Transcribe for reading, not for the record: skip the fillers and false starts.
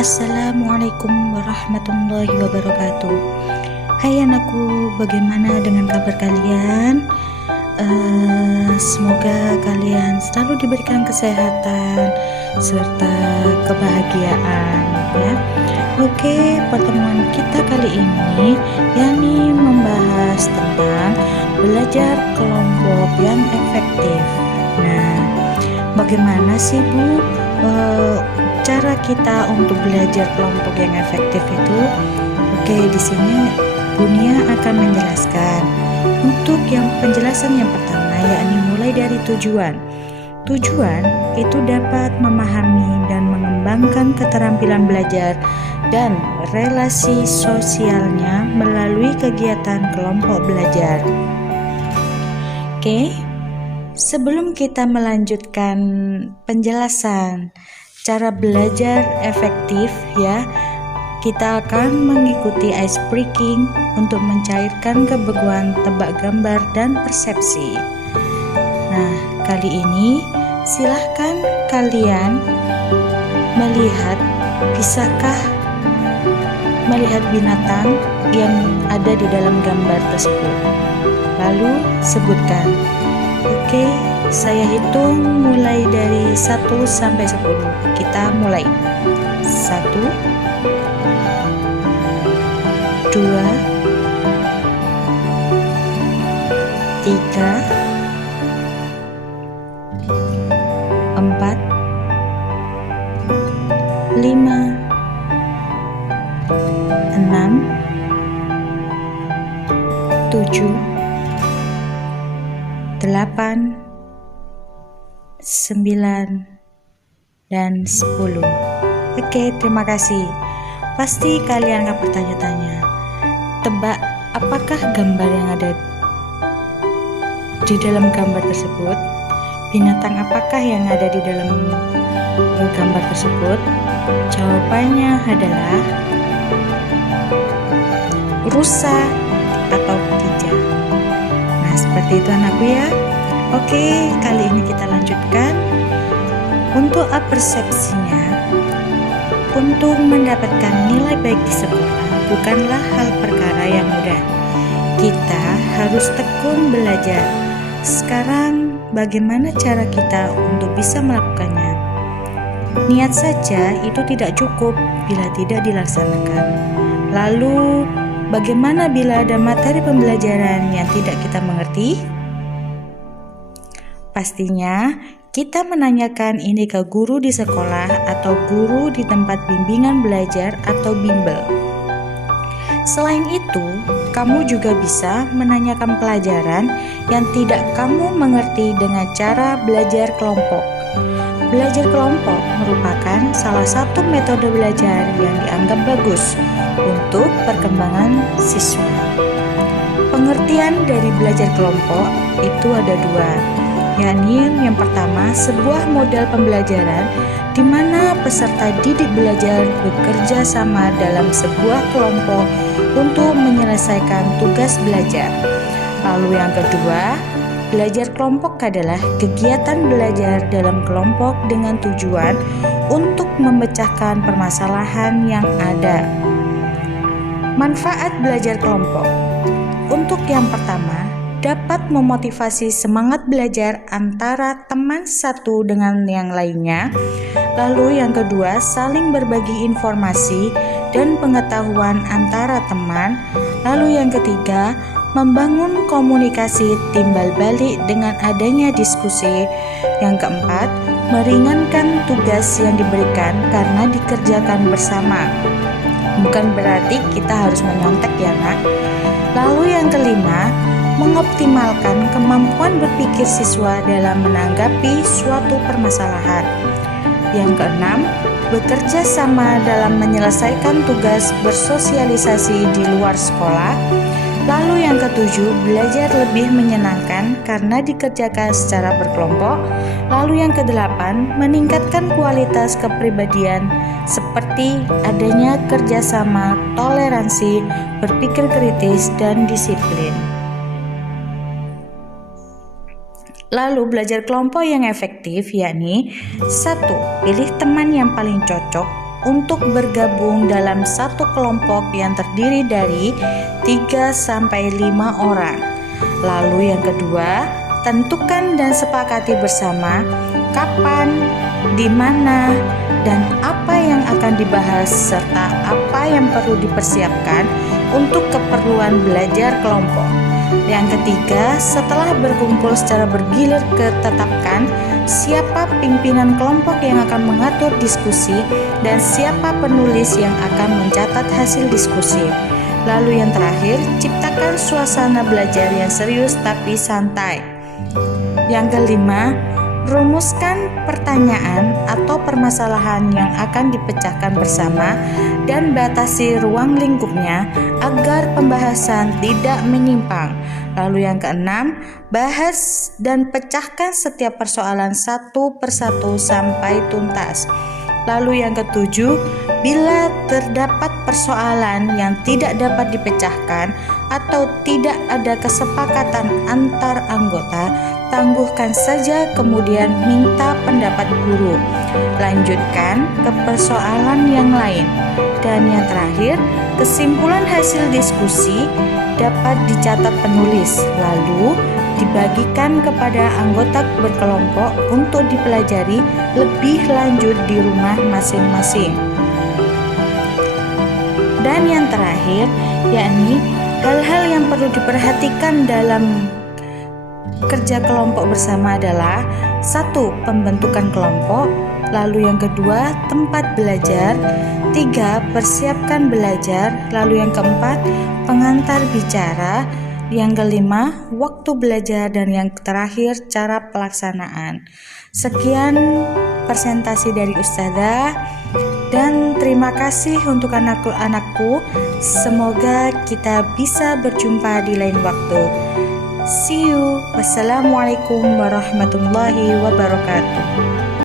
Assalamualaikum warahmatullahi wabarakatuh. Hai anakku, bagaimana dengan kabar kalian? Semoga kalian selalu diberikan kesehatan serta kebahagiaan ya. Oke, pertemuan kita kali ini yakni membahas tentang belajar kelompok yang efektif. Nah, bagaimana sih Bu cara kita untuk belajar kelompok yang efektif itu? Oke, di sini Bunia akan menjelaskan. Untuk yang penjelasan yang pertama yakni mulai dari tujuan. Tujuan itu dapat memahami dan mengembangkan keterampilan belajar dan relasi sosialnya melalui kegiatan kelompok belajar. Oke, sebelum kita melanjutkan penjelasan cara belajar efektif ya, kita akan mengikuti ice breaking untuk mencairkan kebeguan tebak gambar dan persepsi. Nah, kali ini silahkan kalian bisakah melihat binatang yang ada di dalam gambar tersebut? Lalu sebutkan. Oke, saya hitung mulai dari 1 sampai 10. Kita mulai. 1 2 3 4 5 6 7 8 9 10. Oke, terima kasih. Pasti kalian akan bertanya-tanya, tebak apakah gambar yang ada di dalam gambar tersebut? Binatang apakah yang ada di dalam gambar tersebut? Jawabannya adalah rusa atau kejah. Nah, seperti itu anakku ya. Oke, kali ini kita lanjutkan. Untuk persepsinya, untuk mendapatkan nilai baik di sekolah bukanlah hal perkara yang mudah. Kita harus tekun belajar. Sekarang, bagaimana cara kita untuk bisa melakukannya? Niat saja itu tidak cukup bila tidak dilaksanakan. Lalu, bagaimana bila ada materi pembelajaran yang tidak kita mengerti? Pastinya, kita menanyakan ini ke guru di sekolah atau guru di tempat bimbingan belajar atau bimbel. Selain itu, kamu juga bisa menanyakan pelajaran yang tidak kamu mengerti dengan cara belajar kelompok. Belajar kelompok merupakan salah satu metode belajar yang dianggap bagus untuk perkembangan siswa. Pengertian dari belajar kelompok itu ada dua, yakni yang pertama sebuah model pembelajaran di mana peserta didik belajar bekerja sama dalam sebuah kelompok untuk menyelesaikan tugas belajar. Lalu yang kedua, belajar kelompok adalah kegiatan belajar dalam kelompok dengan tujuan untuk memecahkan permasalahan yang ada. Manfaat belajar kelompok. Untuk yang pertama, dapat memotivasi semangat belajar antara teman satu dengan yang lainnya. Lalu yang kedua, saling berbagi informasi dan pengetahuan antara teman. Lalu yang ketiga, membangun komunikasi timbal balik dengan adanya diskusi. Yang keempat, meringankan tugas yang diberikan karena dikerjakan bersama. Bukan berarti kita harus menyontek ya nak. Lalu yang kelima, mengoptimalkan kemampuan berpikir siswa dalam menanggapi suatu permasalahan. Yang keenam, bekerja sama dalam menyelesaikan tugas bersosialisasi di luar sekolah. Lalu yang ketujuh, belajar lebih menyenangkan karena dikerjakan secara berkelompok. Lalu yang kedelapan, meningkatkan kualitas kepribadian seperti adanya kerjasama, toleransi, berpikir kritis, dan disiplin. Lalu belajar kelompok yang efektif yakni 1. Pilih teman yang paling cocok untuk bergabung dalam satu kelompok yang terdiri dari 3-5 orang. Lalu yang kedua, tentukan dan sepakati bersama kapan, di mana, dan apa yang akan dibahas serta apa yang perlu dipersiapkan untuk keperluan belajar kelompok. Yang ketiga, setelah berkumpul secara bergilir, tetapkan siapa pimpinan kelompok yang akan mengatur diskusi dan siapa penulis yang akan mencatat hasil diskusi. Lalu yang terakhir, ciptakan suasana belajar yang serius tapi santai. Yang kelima, rumuskan pertanyaan atau permasalahan yang akan dipecahkan bersama dan batasi ruang lingkupnya agar pembahasan tidak menyimpang. Lalu yang keenam, bahas dan pecahkan setiap persoalan satu persatu sampai tuntas. Lalu yang ketujuh, bila terdapat persoalan yang tidak dapat dipecahkan atau tidak ada kesepakatan antar anggota, tangguhkan saja kemudian minta pendapat guru. Lanjutkan ke persoalan yang lain. Dan yang terakhir, kesimpulan hasil diskusi dapat dicatat penulis, lalu dibagikan kepada anggota berkelompok untuk dipelajari lebih lanjut di rumah masing-masing. Dan yang terakhir, yakni hal-hal yang perlu diperhatikan dalam kerja kelompok bersama adalah 1. Pembentukan kelompok. Lalu yang kedua, tempat belajar. 3. Persiapkan belajar. Lalu yang keempat, pengantar bicara. Yang kelima, waktu belajar. Dan yang terakhir, cara pelaksanaan. Sekian presentasi dari Ustazah, dan terima kasih untuk anak-anakku. Semoga kita bisa berjumpa di lain waktu. See you. Wassalamualaikum warahmatullahi wabarakatuh.